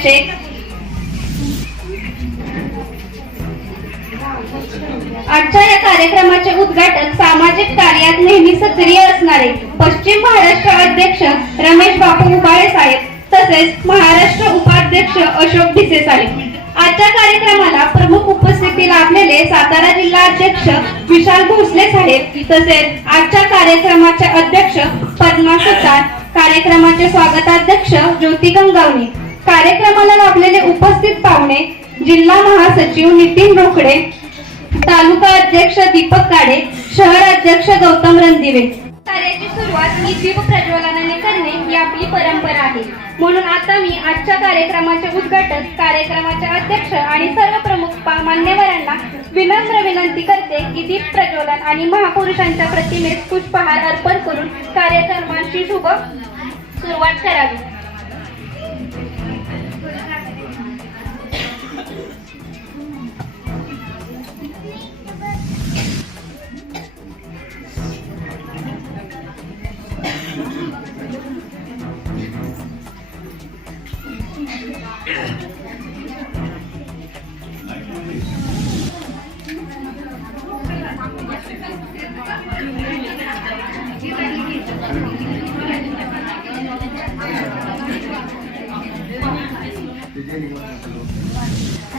कार्याचे. आजच्या या कार्यक्रमाचे उद्घाटक सामाजिक कार्यात नेहमी सक्रिय असणारे पश्चिम महाराष्ट्र अध्यक्ष रमेश बापू उबाळे साहेब तसेच महाराष्ट्र उपाध्यक्ष अशोक भिसे साहेब. आजच्या कार्यक्रमाला प्रमुख उपस्थिती लाभलेले सातारा जिल्हा अध्यक्ष विशाल भोसले साहेब तसेच आजच्या कार्यक्रमाचे अध्यक्ष पद्मा सुतार कार्यक्रमाचे स्वागताध्यक्ष ज्योती गंगावणे कार्यक्रमाला लाभलेले उपस्थित पाहुणे जिल्हा महासचिव नितीन रोकडे तालुका अध्यक्ष दीपक काडे शहर अध्यक्ष गौतम रणदिवे. कार्याची सुरुवात मी दीप प्रज्वलनाने करणे ही आपली परंपरा आहे. म्हणून आता मी आजच्या कार्यक्रमाचे उद्घाटन कार्यक्रमाचे अध्यक्ष आणि सर्व प्रमुख मान्यवरांना विनम्र विनंती करते की दीप प्रज्वलन आणि महापुरुषांच्या प्रतिमेस पुष्पहार अर्पण करून कार्यक्रमाची शुभ सुरुवात करावी. 出るようになったの。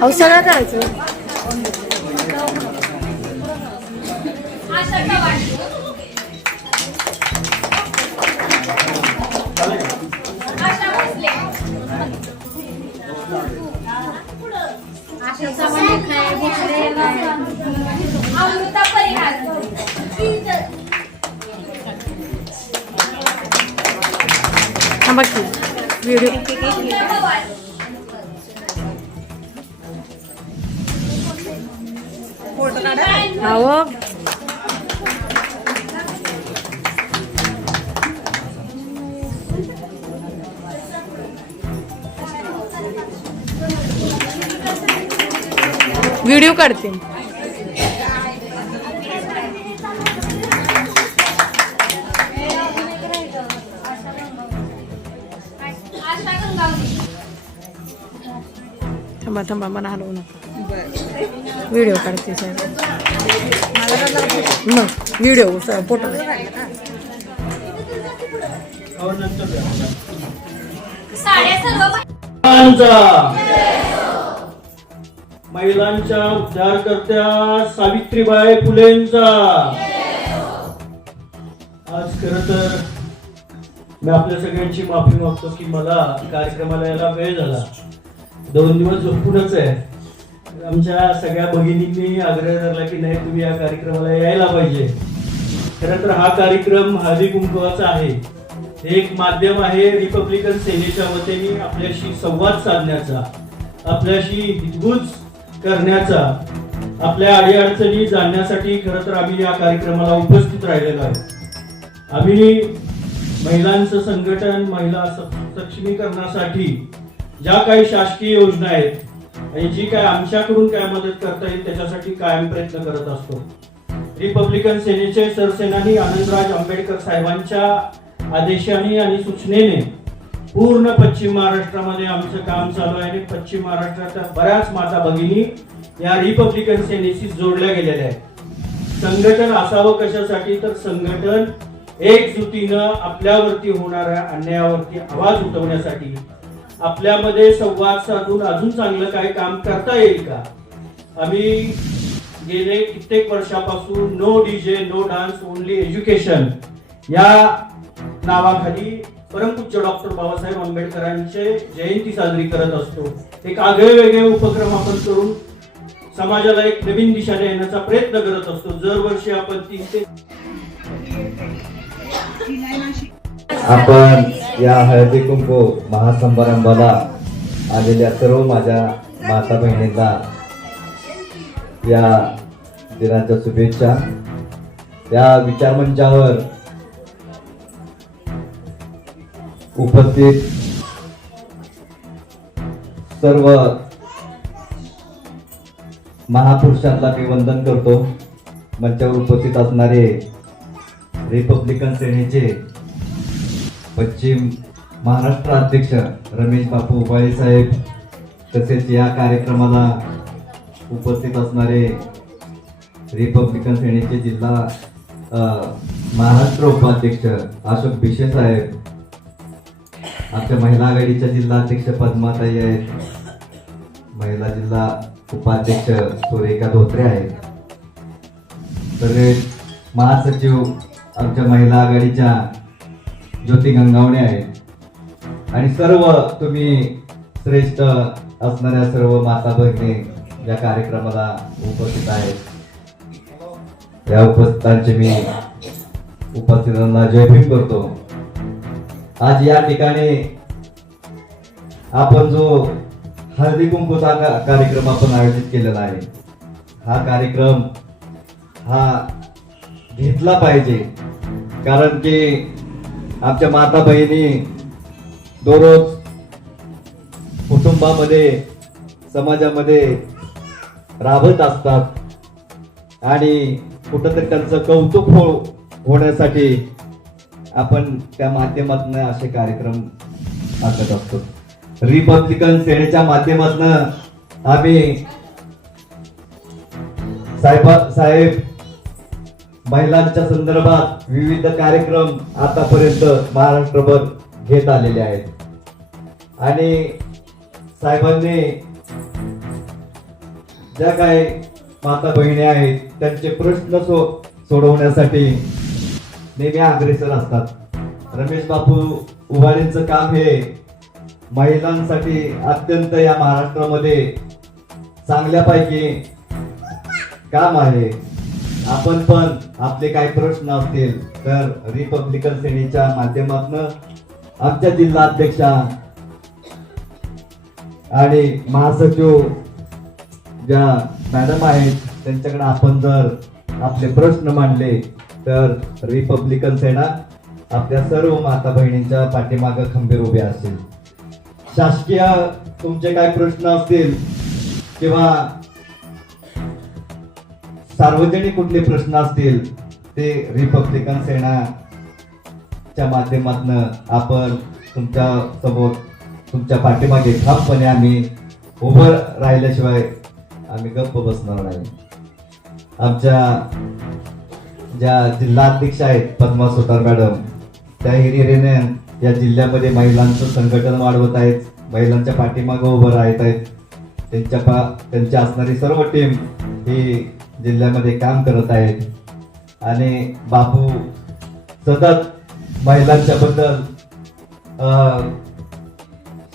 अहो सगळं करायचं आशा थांबा की. व्हिडिओ. अहो. व्हिडिओ काढते. थांबा थांबा मला हलवू नका. व्हिडिओ काढते साहेब मग व्हिडिओ फोटो. महिलांच्या उपचारकर्त्या सावित्रीबाई फुलेंचा. आज खर तर मी आपल्या सगळ्यांची माफी मागतो की मला कार्यक्रमाला यायला वेळ झाला. दोन दिवस झोपूनच आहे. आमच्या सगळ्या भगिनींनी आग्रह धरला की नाही तुम्ही या कार्यक्रमाला यायला पाहिजे. खरं तर हा कार्यक्रम हळदी कुंकवाचा आहे. हे एक माध्यम आहे रिपब्लिकन सेनेच्या वतीने आपल्याशी संवाद साधण्याचा आपल्याशी हितगुज करण्याचा आपल्या अडीअडचणी जाणण्यासाठी खरं तर आम्ही या कार्यक्रमाला उपस्थित राहिलेलो आहे. आम्ही महिलांचं संघटन महिला सक्षमीकरणासाठी ज्या काही शासकीय योजना आहेत आणि जी काय आमच्याकडून काय मदत करता येईल त्याच्यासाठी कायम प्रयत्न करत असतो. रिपब्लिकन सेनेचे सरसेनानी आनंदराज आंबेडकर साहेबांच्या आदेशाने आणि सूचनेने पूर्ण पश्चिम महाराष्ट्रामध्ये आमचं काम चालू आहे आणि पश्चिम महाराष्ट्राच्या बऱ्याच माता भगिनी या रिपब्लिकन सेनेशी जोडल्या गेलेल्या आहेत. संघटन असावं कशासाठी? तर संघटन एकजुटीनं आपल्यावरती होणाऱ्या अन्यायावरती आवाज उठवण्यासाठी आपल्यामध्ये संवाद साधून अजून चांगलं काही काम करता येईल का? आम्ही गेले कित्येक वर्षापासून no DJ no dance only education या नावाखाली परमपूज्य डॉक्टर बाबासाहेब आंबेडकरांचे जयंती साजरी करत असतो. एक आगळे वेगळे उपक्रम आपण करून समाजाला एक नवीन दिशा देण्याचा प्रयत्न करत असतो. दरवर्षी आपण तीन ते आपण या हळदी कुंकू महासमारंभाला आलेल्या सर्व माझ्या माता बहिणींना या दिनाच्या शुभेच्छा. या विचारमंचावर उपस्थित सर्व महापुरुषांना मी वंदन करतो. मंचावर उपस्थित असणारे रिपब्लिकन सेनेचे पश्चिम महाराष्ट्र अध्यक्ष रमेश बापू उबाळे साहेब तसेच या कार्यक्रमाला उपस्थित असणारे रिपब्लिकन सेनेचे जिल्हा महाराष्ट्र उपाध्यक्ष अशोक भिशे साहेब आमच्या महिला आघाडीच्या जिल्हा अध्यक्ष पद्माताई आहेत महिला जिल्हा उपाध्यक्ष सुरेखा धोत्रे आहेत. तसेच महासचिव आमच्या महिला आघाडीच्या ज्योती गंगावणे आहेत आणि सर्व तुम्ही श्रेष्ठ असणाऱ्या सर्व माता भगिनी या कार्यक्रमाला उपस्थित आहेत. या उपस्थितांचे मी उपस्थितांना जयभीम करतो. आज या ठिकाणी आपण जो हळदी कुंकूचा कार्यक्रम आपण आयोजित केलेला आहे हा कार्यक्रम हा घेतला पाहिजे. कारण की आमच्या माता बहिणी दररोज कुटुंबामध्ये समाजामध्ये राबत असतात. आणि कुठंतरी त्यांचं कौतुक हो होण्यासाठी आपण त्या माध्यमातून असे कार्यक्रम आखत असतो. रिपब्लिकन सेनेच्या माध्यमातून आम्ही साहेब साहेब महिलांच्या संदर्भात विविध कार्यक्रम आतापर्यंत महाराष्ट्रभर घेत आलेले आहेत. आणि साहेबांनी ज्या काय माता बहिणी आहेत त्यांचे प्रश्न सो सोडवण्यासाठी नेहमी अग्रेसर असतात. रमेश बापू उभारींचं काम हे महिलांसाठी अत्यंत या महाराष्ट्रामध्ये चांगल्यापैकी काम आहे. आपण पण आपले काही प्रश्न असतील तर रिपब्लिकन सेनेच्या माध्यमातून आमच्या जिल्हा अध्यक्षा आणि महासचिव ज्या मॅडम आहेत त्यांच्याकडे आपण जर आपले प्रश्न मांडले तर रिपब्लिकन सेना आपल्या सर्व माता बहिणींच्या पाठीमागे खंबीर उभे असतील शासकीय तुमचे काय प्रश्न असतील किंवा सार्वजनिक कुठले प्रश्न असतील ते रिपब्लिकन सेनाच्या माध्यमातून आपण तुमच्यासमोर तुमच्या पाठीमागे ठामपणे आम्ही उभं राहिल्याशिवाय आम्ही गप्प बसणार नाही. आमच्या ज्या जिल्हा अध्यक्ष आहेत पद्मा सुतार मॅडम त्या हिरिरेने या जिल्ह्यामध्ये महिलांचं संघटन वाढवत आहेत महिलांच्या पाठीमागं उभं राहत आहेत. त्यांच्या पा त्यांची असणारी सर्व टीम ही जिल्ह्यामध्ये काम करत आहेत. आणि बापू सतत महिलांच्या बद्दल अं,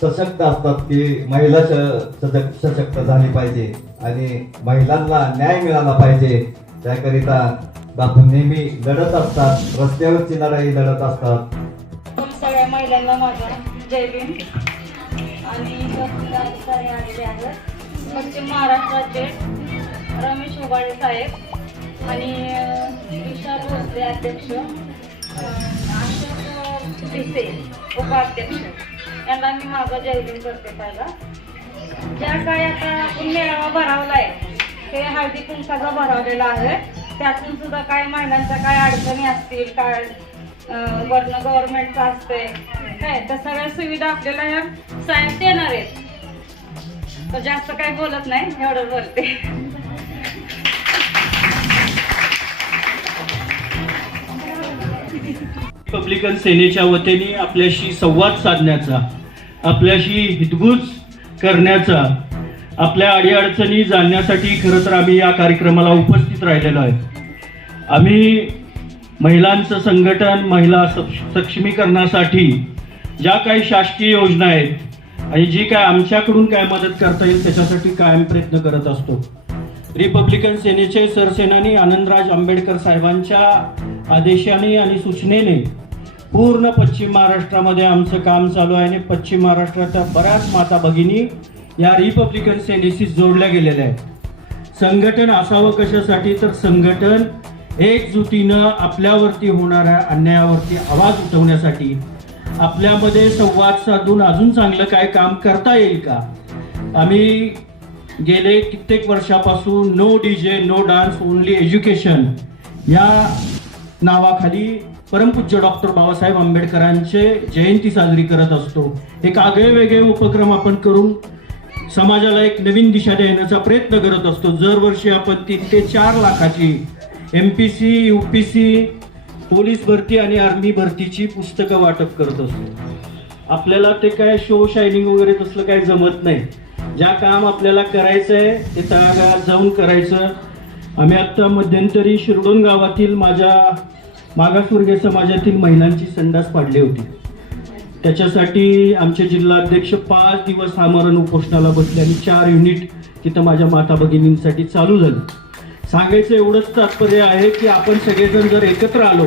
सशक्त असतात की महिला सशक्त सशक्त झाली पाहिजे आणि महिलांना न्याय मिळाला पाहिजे. त्याकरिता बापू नेहमी लढत असतात रस्त्यावरची लढाई लढत असतात. सगळ्या महिलांना माझा जय भीम. आणि आलेले आहेत. म्हणजे पश्चिम महाराष्ट्राचे रमेश उबाळे साहेब आणि विशाल भोसले अध्यक्ष अशोक भिसे उपाध्यक्ष. यांना मी माझा जयदिन करते पहिला. ज्या काय आता आपण मेळावा आहे हे हळदी कुंकाचा भरवलेला आहे. त्यातून सुद्धा काय महिलांच्या काय अडचणी असतील काय वर्ण वरनं गव्हर्नमेंटचं असते काय? तर सगळ्या सुविधा आपल्याला ह्या साहेब देणार आहेत. तर जास्त काही बोलत नाही एवढं बोलते. रिपब्लिकन सेनेच्या वतीने आपल्याशी संवाद साधण्याचा आपल्याशी हितगुज करण्याचा आपल्या अडीअडचणी जाणण्यासाठी खरं तर आम्ही या कार्यक्रमाला उपस्थित राहिलेलो आहे. आम्ही महिलांचं संघटन महिला सक्षमीकरणासाठी ज्या काही शासकीय योजना आहेत आणि जी काय आमच्याकडून काय मदत करता येईल त्याच्यासाठी कायम प्रयत्न करत असतो. रिपब्लिकन सेनेचे सरसेनानी आनंदराज आंबेडकर साहेबांच्या आदेशाने आणि सूचनेने पूर्ण पश्चिम महाराष्ट्रामध्ये आमचं काम चालू आहे आणि पश्चिम महाराष्ट्राच्या बऱ्याच माता भगिनी या रिपब्लिकन सेनेशी जोडल्या गेलेल्या आहेत. संघटन असावं कशासाठी? तर संघटन एकजुटीनं आपल्यावरती होणाऱ्या अन्यायावरती आवाज उठवण्यासाठी आपल्यामध्ये संवाद साधून अजून चांगलं काय काम करता येईल का? आम्ही गेले कित्येक वर्षापासून no D J no dance only education या नावाखाली परमपूज्य डॉक्टर बाबासाहेब आंबेडकरांचे जयंती साजरी करत असतो. एक आगळे वेगळे उपक्रम आपण करून समाजाला एक नवीन दिशा देण्याचा प्रयत्न करत असतो. दरवर्षी आपण तीन ते चार लाखाची M P C U P C police भरती आणि आर्मी भरतीची पुस्तकं वाटप करत असतो. आपल्याला ते काय शो शायनिंग वगैरे तसलं काय जमत नाही. ज्या काम आपल्याला करायचं आहे ते तळागाळात जाऊन करायचं. आम्ही आत्ता मध्यंतरी शिरडोन गावातील माझ्या मागासवर्गीय समाजातील महिलांची संडास पाडली होती. त्याच्यासाठी आमचे जिल्हाध्यक्ष पाच दिवस आमरण उपोषणाला बसले आणि चार युनिट तिथं माझ्या माता भगिनींसाठी चालू झालं. सांगायचं एवढंच तात्पर्य आहे की आपण सगळेजण जर एकत्र आलो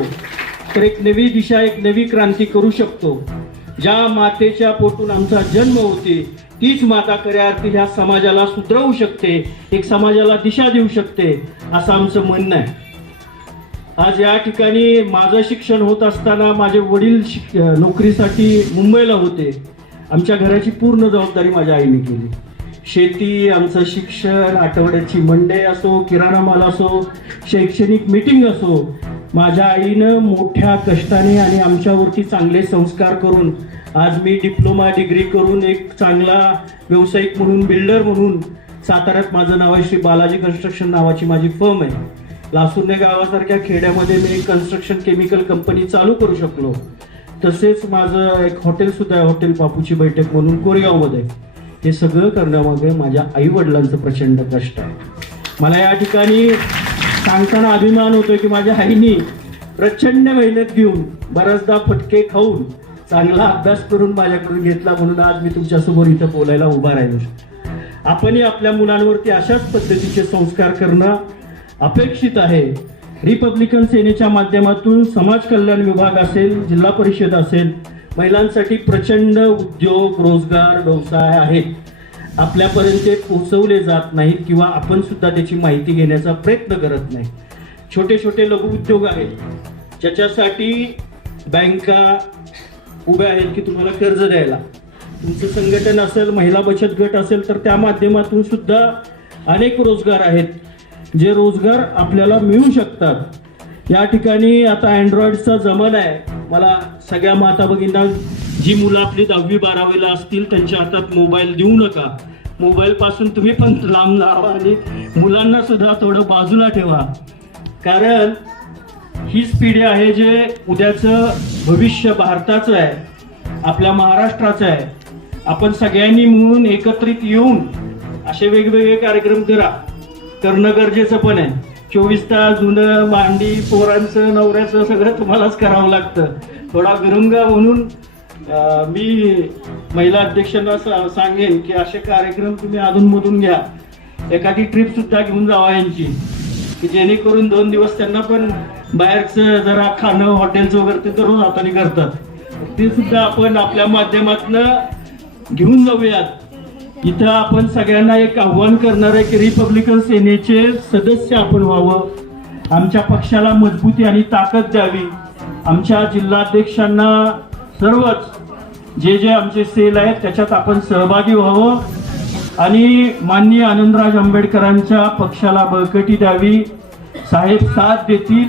तर एक नवी दिशा एक नवी क्रांती करू शकतो. ज्या मातेच्या पोटून आमचा जन्म होते तीच माता खऱ्या अर्थी ह्या समाजाला सुधरवू शकते एक समाजाला दिशा देऊ शकते असं आमचं म्हणणं आहे. आज या ठिकाणी माझं शिक्षण होत असताना माझे वडील शिक नोकरीसाठी मुंबईला होते. आमच्या घराची पूर्ण जबाबदारी माझ्या आईने केली. शेती आमचं शिक्षण आठवड्याची मंडे असो किराणा माल असो शैक्षणिक मीटिंग असो माझ्या आईनं मोठ्या कष्टाने आणि आमच्यावरती चांगले संस्कार करून आज मी डिप्लोमा डिग्री करून एक चांगला व्यावसायिक म्हणून बिल्डर म्हणून साताऱ्यात माझं नाव आहे श्री बालाजी कन्स्ट्रक्शन नावाची माझी फर्म आहे. लासुर्ने गावासारख्या खेड्यामध्ये मी कन्स्ट्रक्शन केमिकल कंपनी चालू करू शकलो. तसेच माझं एक हॉटेलसुद्धा आहे हॉटेल बापूची बैठक म्हणून कोरेगावमध्ये. हे सगळं करण्यामागे माझ्या आई वडिलांचं प्रचंड कष्ट आहे. मला या ठिकाणी सांगताना अभिमान होतो की माझ्या आईनी प्रचंड मेहनत घेऊन बऱ्याचदा फटके खाऊन चांगला अभ्यास करून माझ्याकडून घेतला म्हणून आज मी तुमच्यासमोर इथं बोलायला उभा राहिलो. आपणही आपल्या मुलांवरती अशाच पद्धतीचे संस्कार करणं अपेक्षित आहे. रिपब्लिकन सेनेच्या माध्यमातून समाज कल्याण विभाग असेल जिल्हा परिषद असेल महिलांसाठी प्रचंड उद्योग रोजगार व्यवसाय आहेत. आपल्यापर्यंत ते पोचवले जात नाहीत किंवा आपण सुद्धा त्याची माहिती घेण्याचा प्रयत्न करत नाही छोटे छोटे लघु उद्योग आहेत. ज्याच्यासाठी बँका उभ्या आहेत की तुम्हाला कर्ज द्यायला. तुमचं संघटन असेल महिला बचत गट असेल तर त्या माध्यमातून सुद्धा अनेक रोजगार आहेत. जे रोजगार आपल्याला मिळू शकतात. या ठिकाणी आता अँड्रॉइडचा जमाना आहे. मला सगळ्या माता भगिनींना जी मुलं आपली दहावी बारावीला असतील त्यांच्या हातात मोबाईल देऊ नका. मोबाईल पासून तुम्ही पण लांब लावा आणि मुलांना सुद्धा थोडं बाजूला ठेवा. कारण हीच पिढी आहे जे उद्याचं भविष्य भारताचं आहे आपल्या महाराष्ट्राचं आहे. आपण सगळ्यांनी मिळून एकत्रित येऊन असे वेगवेगळे कार्यक्रम करा. करणं गरजेचं पण आहे. चोवीस तास जुनं मांडी पोरांचं नवऱ्याचं सगळं तुम्हालाच करावं लागतं. थोडा विरंगा म्हणून मी महिला अध्यक्षांना सा- सांगेन की असे कार्यक्रम तुम्ही अधूनमधून घ्या. एखादी ट्रिप सुद्धा घेऊन जावा यांची. की जेणेकरून दोन दिवस त्यांना पण बाहेरचं जरा खाणं हॉटेलचं वगैरे ते तर हाताने करतात. ते सुद्धा आपण आपल्या माध्यमातनं घेऊन जाऊयात. इथं आपण सगळ्यांना एक आव्हान करणार आहे की रिपब्लिकन सेनेचे सदस्य आपण व्हावं. आमच्या पक्षाला मजबूती आणि ताकद द्यावी. आमच्या जिल्हाध्यक्षांना सर्वच जे जे आमचे सेल आहेत त्याच्यात आपण सहभागी व्हावं. आणि माननीय आनंदराज आंबेडकरांच्या पक्षाला बळकटी द्यावी. साहेब साथ देतील.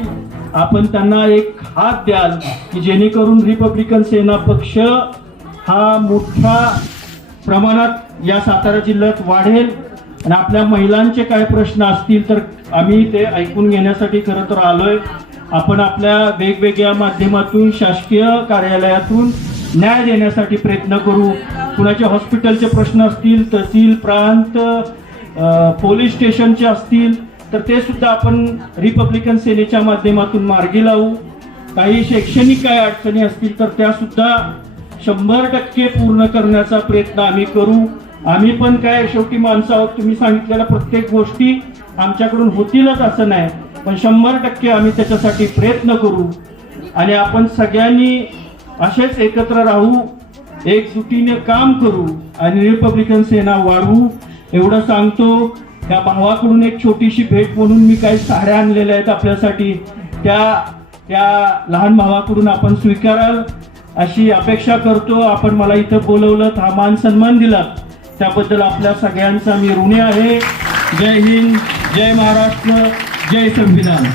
आपण त्यांना एक हात द्याल की जेणेकरून रिपब्लिकन सेना पक्ष हा मोठ्या प्रमाणात या सातारा जिल्ह्यात वाढेल. आणि आपल्या महिलांचे काय प्रश्न असतील तर आम्ही ते ऐकून घेण्यासाठी खरं तर आलोय. आपण आपल्या वेगवेगळ्या माध्यमातून शासकीय कार्यालयातून न्याय देण्यासाठी प्रयत्न करू. कुणाचे हॉस्पिटलचे प्रश्न असतील तहसील प्रांत पोलीस स्टेशनचे असतील तर ते सुद्धा आपण रिपब्लिकन सेनेच्या माध्यमातून मार्गी लावू. काही शैक्षणिक काय अडचणी असतील तर त्यासुद्धा शंभर टक्के पूर्ण करण्याचा प्रयत्न आम्ही करू. आम्ही पण काय शेवटी माणसं आहोत तुम्ही सांगितलेल्या प्रत्येक गोष्टी आमच्याकडून होतीलच असं नाही. पण शंभर टक्के आम्ही त्याच्यासाठी प्रयत्न करू आणि आपण सगळ्यांनी असेच एकत्र राहू एकजुटीने काम करू आणि रिपब्लिकन सेना वाढवू. एवढं सांगतो त्या भावाकडून एक छोटीशी भेट म्हणून मी काही साड्या आणलेल्या आहेत आपल्यासाठी. त्या त्या लहान भावाकडून आपण स्वीकाराल. अशी अपेक्षा करतो. आपण मला इथं बोलवलं हा मान सन्मान दिला. त्याबद्दल आपल्या सगळ्यांचा मी ऋणी आहे. जय हिंद जय महाराष्ट्र. जय संविधान